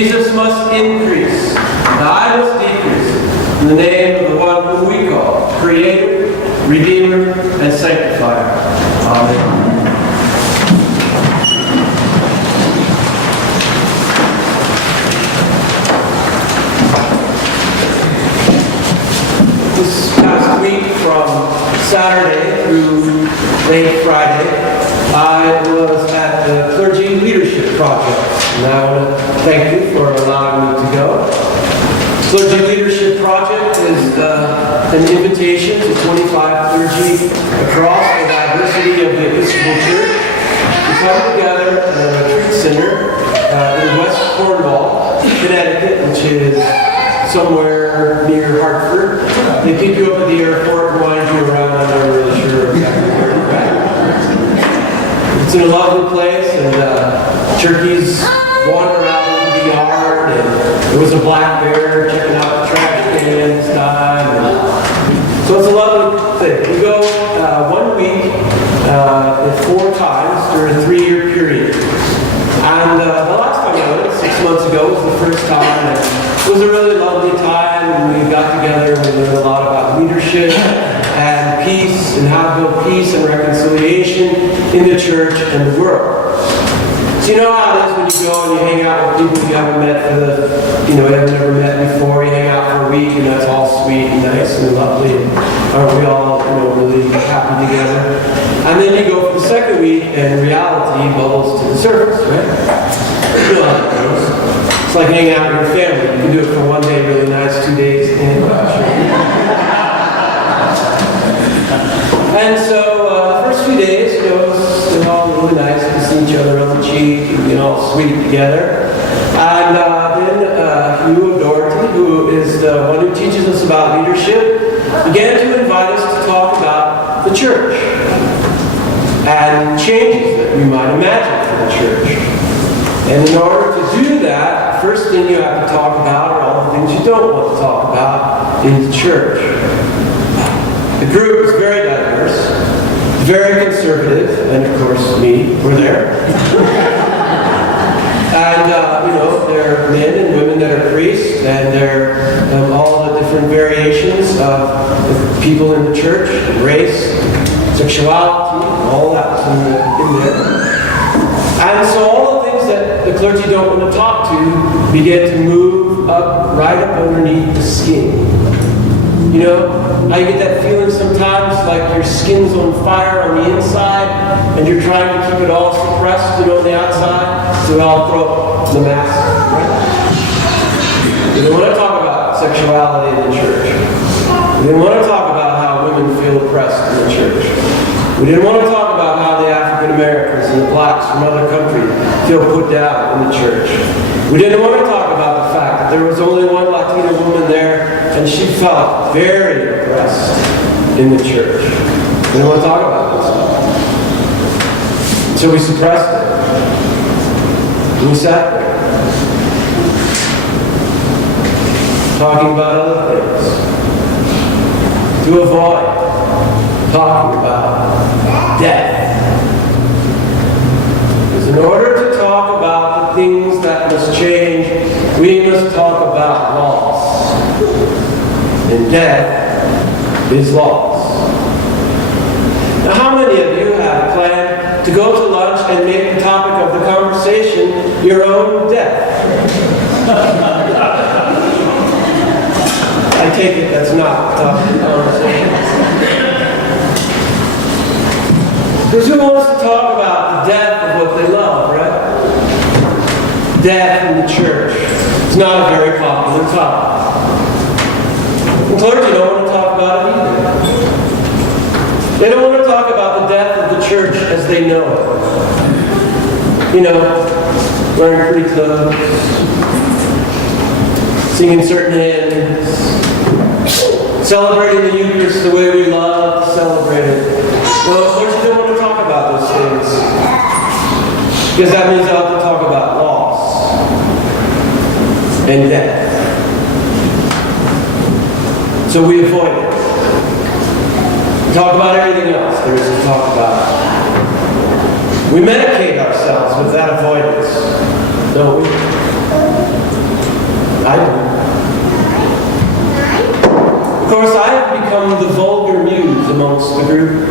Jesus must increase, and I must decrease. In the name of the one whom we call Creator, Redeemer, and Sanctifier. Amen. This past week, from Saturday through late Friday, I was at the Clergy Leadership Project, and I want to thank you for allowing me to go. Clergy Leadership Project is an invitation to 25 clergy across the diversity of the Episcopal Church to come together at a retreat center in West Cornwall, Connecticut, which is somewhere near Hartford. They pick you up at the airport and wind you around. I'm not really sure exactly where you're at. It's in a lovely place, and turkeys wander out into the yard, and there was a black bear checking out the trash cans time. So it's a lovely thing. We go 1 week 4 times during a 3-year period. And the last time I went, 6 months ago, was the first time. And it was a really lovely time, and we got together and we learned a lot about leadership and peace and how to build peace and reconciliation in the church and the world. So you know how it is when you go and you hang out with people you haven't met have never met before. You hang out for a week and that's all sweet and nice and lovely. And aren't we all really happy together? And then you go for the second week and reality bubbles to the surface, right? You know how it goes. It's like hanging out with your family. You can do it for 1 day really nice, 2 days, and And so the first few days, it was all really nice to see each other on the cheek and all sweet together. And then Hugh O'Doherty, who is the one who teaches us about leadership, began to invite us to talk about the church and changes that we might imagine for the church. And in order to do that, first thing you have to talk about are all the things you don't want to talk about in the church. The group is very diverse, very conservative, and of course me, we're there. And there are men and women that are priests, and there are all the different variations of people in the church, race, sexuality, all that's in there. And so all the things that the clergy don't want to talk to begin to move up, right up underneath the skin. You know, how you get that feeling sometimes like your skin's on fire on the inside and you're trying to keep it all suppressed, on the outside, so we all throw the mask, right? We don't want to talk about sexuality in the church. We didn't want to talk about how women feel oppressed in the church. We didn't want to talk about how the African Americans and the blacks from other countries feel put down in the church. We didn't want to talk about the fact that there was only one Latina woman there and she felt very oppressed in the church. We didn't want to talk about this stuff. So we suppressed it. And we sat there, talking about other things, to avoid talking about death. Because in order to talk about the things that must change, we must talk about loss. And death is loss. Now, how many of you have planned to go to lunch and make the topic of the conversation your own death? I take it that's not the topic of the conversation. Because who wants to talk about the death of what they love, right? Death in the church. It's not a very popular topic. The clergy don't want to talk about it either. They don't want to talk about the death of the church as they know it. Wearing pretty clothes, singing certain hymns, celebrating the Eucharist the way we love to celebrate it. Well, the clergy don't want to talk about those things. Because that means they'll have to talk about loss and death. So we avoid it. We talk about everything else there is to talk about. We medicate ourselves with that avoidance, don't we? I do. Of course, I have become the vulgar muse amongst the group.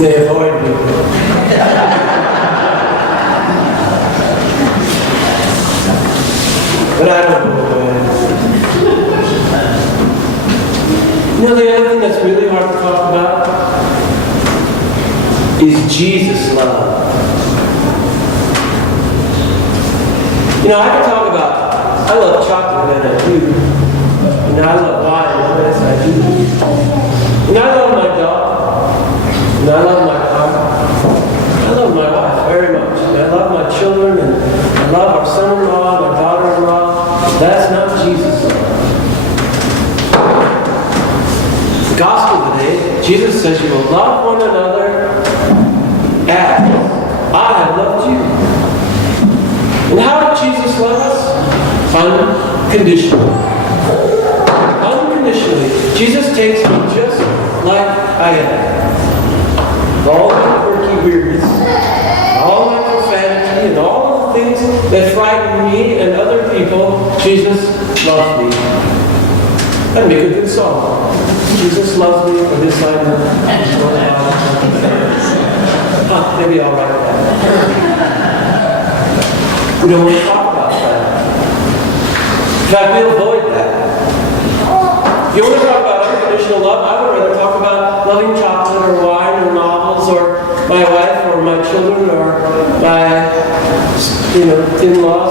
They avoid me. But I don't go away. You know, the other thing that's really hard to talk about is Jesus' love. You know, I can talk about, I love chocolate, and I do. And I love wine, yes, I do. And I love my dog. And I love my car. I love my wife very much. And I love my children, and I love our son-in-law, my daughter-in-law. That's not Jesus' love. The gospel today, Jesus says you will love one another as I have loved you. And how did Jesus love us? Unconditionally. Unconditionally. Jesus takes me just like I am. All my quirky weirdness, all my profanity, and all the things that frighten me and other people, Jesus loves me. That'd make a good song. Jesus loves me, for this I know. Maybe I'll write that. We don't want to talk about that. In fact, we avoid that. If you want to talk about unconditional love, I would rather talk about loving chocolate or wine or novels or my wife or my children or my in-laws